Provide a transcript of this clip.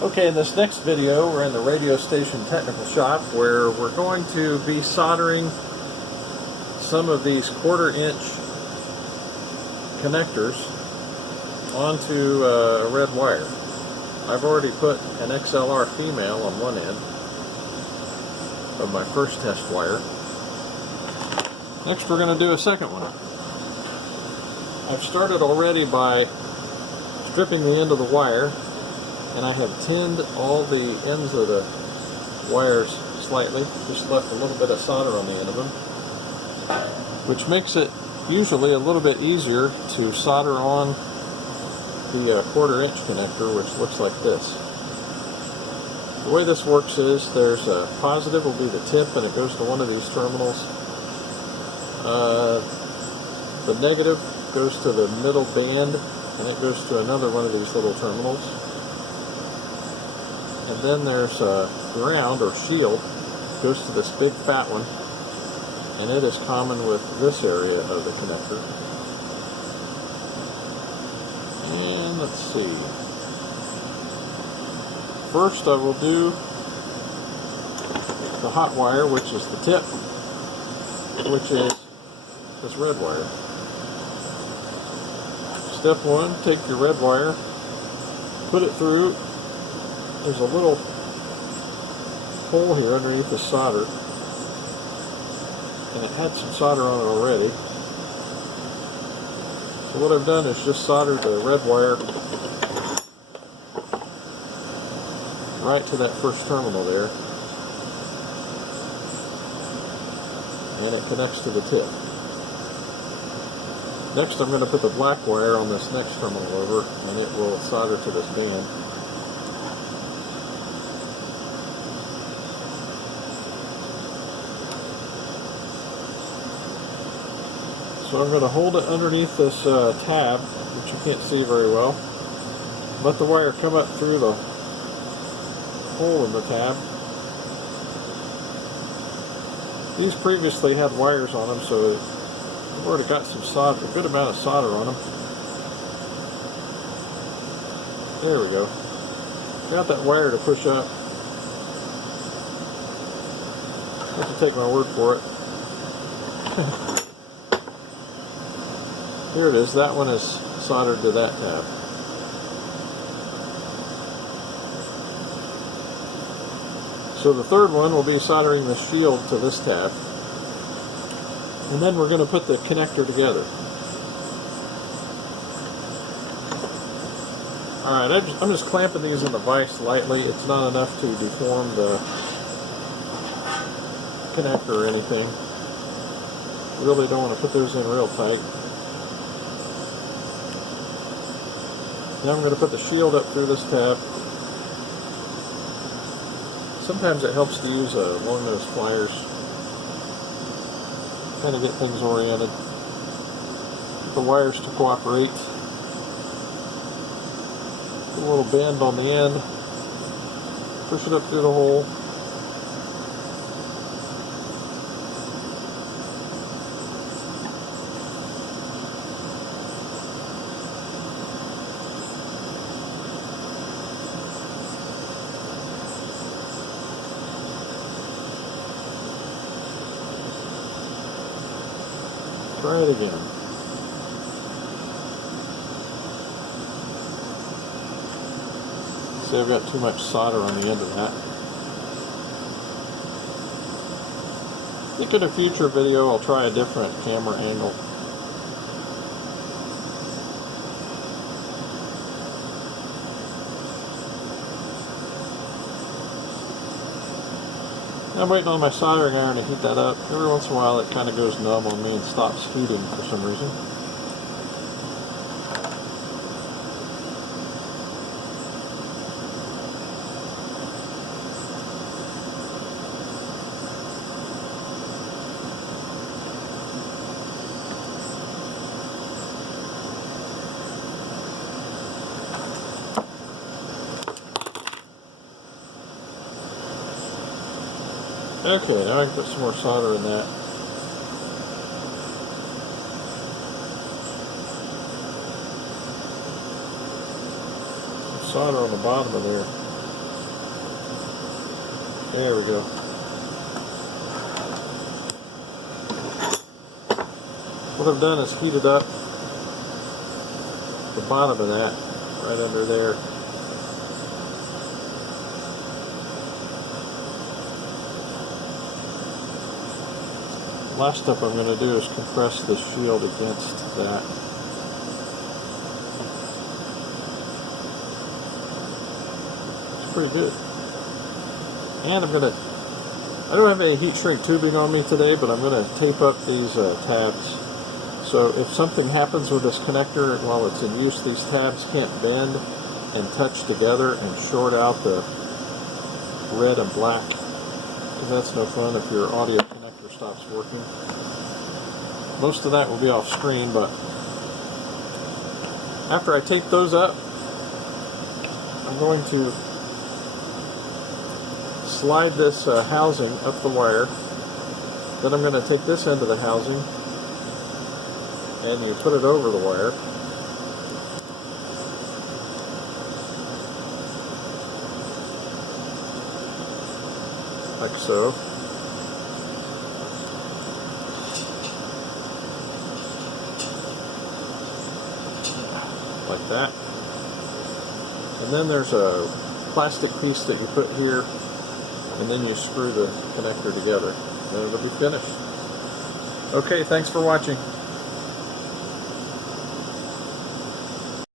Okay, in this next video we're in the radio station technical shop where we're going to be soldering some of these 1/4 inch connectors onto a red wire. I've already put an XLR female on one end of my first test wire. Next we're going to do a second one. I've started already by stripping the end of the wire, and I have tinned all the ends of the wires slightly, just left a little bit of solder on the end of them, which makes it usually a little bit easier to solder on the 1/4 inch connector, which looks like this. The way this works is there's a positive will be the tip, and it goes to one of these terminals. The negative goes to the middle band, and it goes to another one of these little terminals. And then there's a ground or shield, goes to this big fat one, and it is common with this area of the connector. And let's see. First I will do the hot wire, which is the tip, which is this red wire. Step one, take your red wire, put it through. There's a little hole here underneath the solder, and it had some solder on it already. So what I've done is just soldered the red wire right to that first terminal there, and it connects to the tip. Next I'm going to put the black wire on this next terminal over, and it will solder to this band. So I'm going to hold it underneath this tab, which you can't see very well. Let the wire come up through the hole in the tab. These previously had wires on them, so I've already got some solder, a good amount of solder on them. There we go. Got that wire to push up. I have to take my word for it. Here it is. That one is soldered to that tab. So the third one will be soldering the shield to this tab. And then we're going to put the connector together. Alright, I'm just clamping these in the vise lightly. It's not enough to deform the connector or anything. Really don't want to put those in real tight. Now I'm going to put the shield up through this tab. Sometimes it helps to use long nose pliers, kind of get things oriented. Get the wires to cooperate. Put a little bend on the end. Push it up through the hole. Try it again. See, I've got too much solder on the end of that. I think in a future video I'll try a different camera angle. I'm waiting on my soldering iron to heat that up. Every once in a while it kind of goes numb on me and stops heating for some reason. Okay, now I can put some more solder in that. Some solder on the bottom of there. There we go. What I've done is heated up the bottom of that right under there. Last step I'm going to do is compress the shield against that. It's pretty good. And I don't have any heat shrink tubing on me today, but I'm going to tape up these tabs. So if something happens with this connector while it's in use, these tabs can't bend and touch together and short out the red and black, because that's no fun if your audio connector stops working. Most of that will be off screen, but after I tape those up, I'm going to slide this housing up the wire. Then I'm going to take this end of the housing and you put it over the wire. Like so. Like that. And then there's a plastic piece that you put here, and then you screw the connector together, and it'll be finished. Okay, thanks for watching.